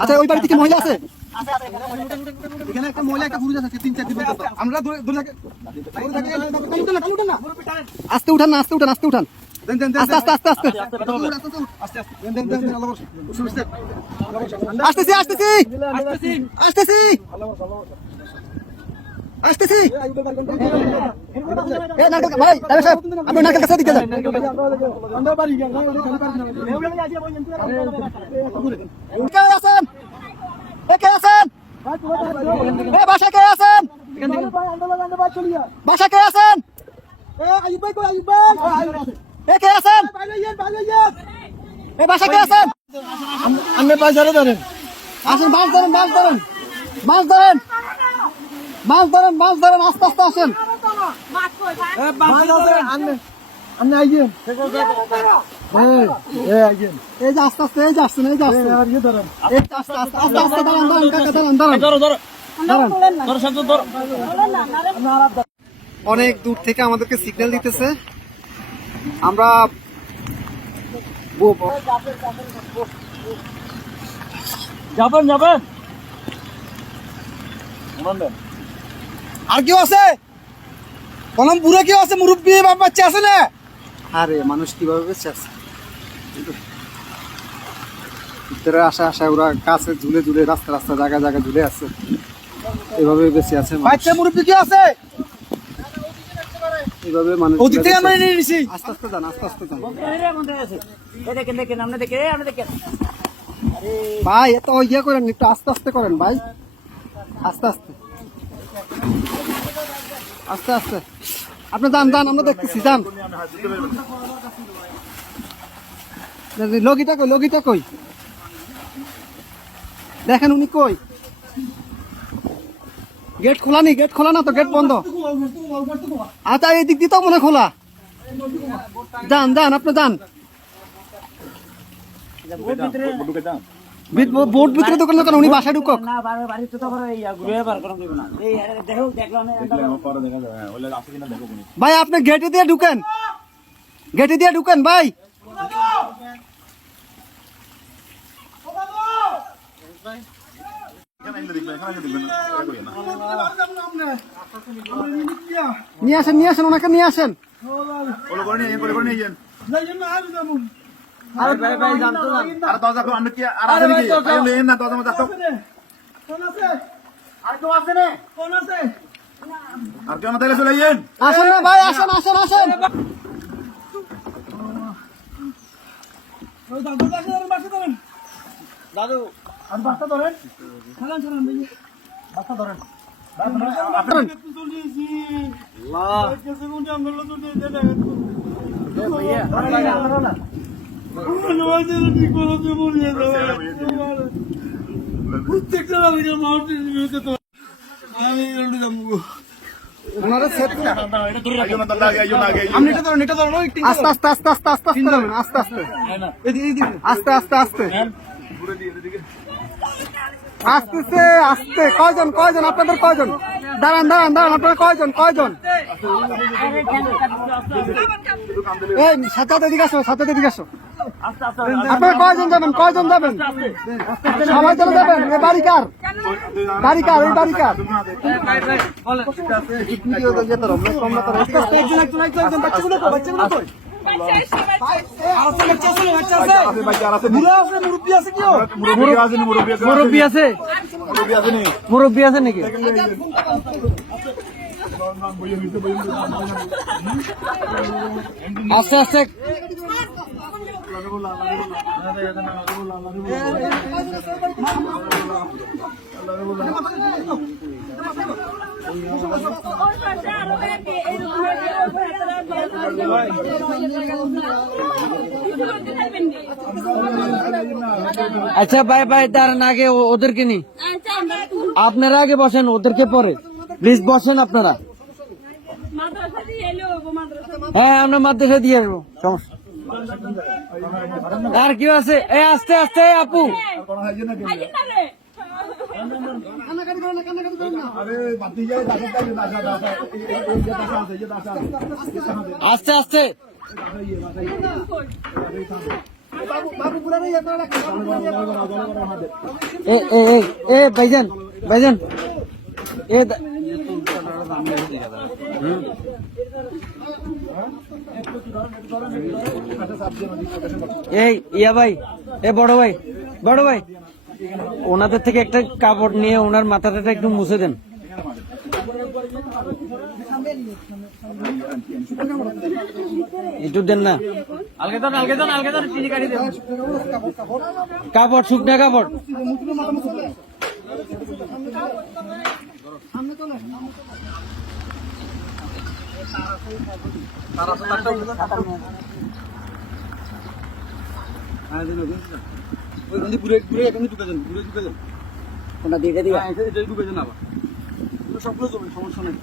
আচ্ছা ওই বাড়িতে কি মহিলা আছে? এখানে একটা মহিলা একটা পুরুষ আছে 3-4 দিন আমরা আস্তে উঠান না, আস্তে উঠান, আস্তে উঠান, আস্তে আস্তে আস্তে আস্তে আসতেছি আসতেছি আসতেছি আসতেছি। ভাই সাহেব আপনি নাকের কাছে দিকে যান। কে আছেন? কে আছেন? বাসা কে আছেন? বাসা কে আছেন? কে আছেন? বাসা কে আছেন? আপনি বাজারে ধরেন, আসেন, মাছ ধরেন, মাছ ধরেন, মাছ ধরেন, মাছ ধরেন, মাছ ধরেন, আস্তে আস্তে আসেন। আপনি আইয়েন, এই যে আস্তে আস্তে, এই যে আসছেন, এই যে আসছেন, আস্তে আস্তে আস্তে আস্তে দাঁড়ান, দাঁড়ান কাকা, দাঁড়ান, দাঁড়ান, দাঁড়ান। অনেক দূর থেকে আমাদেরকে সিগন্যাল দিতেছে, আমরা যাবেন যাবেন। আর কেউ আছে? কলম পুরো কেউ আছে? মুরব্বী বাচ্চা আছে না? আরে মানুষ কিভাবে বেঁচে আছে? ভিতরে আসা আসা ওরা কাছে ঝুলে ঝুলে, রাস্তা রাস্তা জায়গা জায়গা ঝুলে আছে, এভাবে বেঁচে আছে। বাচ্চা মুরব্বী কি আছে? এইভাবে মানুষ ওদিক থেকে আমরা নিয়ে নিছি। আস্তে আস্তে যান, আস্তে আস্তে যান ভাই, এত ইয়ে করেন, একটু আস্তে আস্তে করেন ভাই, আস্তে আস্তে আস্তে আস্তে। আপনি যান যান, আমরা দেখতেছি, যান। লগিটা কই, লগিটা কই? দেখেন উনি কই? গেট খোলা নি? গেট খোলা না তো, গেট বন্ধ। আচ্ছা এই দিক দিয়ে তো মনে খোলা। যান যান, আপনি যান। বোর্ড ভিতরে দোকান দোকান, উনি বাসায় ঢুকক। ভাই আপনি গেটে দিয়ে ঢুকেন, গেটে দিয়ে ঢুকেন ভাই। নিয়ে আসেন, নিয়ে আসেন, ওনাকে নিয়ে আসেন। আসেন না ভাই, আসেন আসেন আসেন। দাদু আর বাচ্চা ধরেন, ছাড়ান ছাড়ান, বাচ্চা ধরেন। আস্তে আস্তে আস্তে আস্তে আস্তে আস্তে আস্তে আস্তে আস্তে আসতেছে, আসতে। কয়জন কয়জন আপনাদের, কয়জন? দাঁড়ান দাঁড়ান দাঁড়ান, আপনারা কয়জন কয়জন? এই সাথে এদিকে আসো, সাথে এদিকে আসো। আপনারা কয়জন যাবেন, কয়জন যাবেন? সবাই চলে যাবেন? এ বাড়ি কার? বাড়ি কার? এই বাড়ি কার? মুরব্বী আছে, মুরব্বী আছে নাকি? আস্তে আস্তে আচ্ছা ভাই ভাই, দাঁড়ান, আগে ওদেরকে নি, আপনারা আগে বসেন, ওদেরকে পরে প্লিজ বসেন আপনারা। হ্যাঁ আমরা মাদ্রাসা দিয়ে আসবো, সমস্যা। আর কি আছে? এই আস্তে আস্তে আপু, আস্তে আস্তে বাবু বাবু পুরা নেই আপনারা রাখেন এ ভাইজান ভাইজান এ এই ইয়া ভাই এ বড় ভাই ওনাদের থেকে একটা কাপড় নিয়ে ওনার মাথাটা একটু মুছে দেন। একটু দেন না আলগে দেন চিনি কাটি দেন কাপড়, শুকনা কাপড়। ওটা দিয়ে দিবা সবগুলো সমস্যা নেই।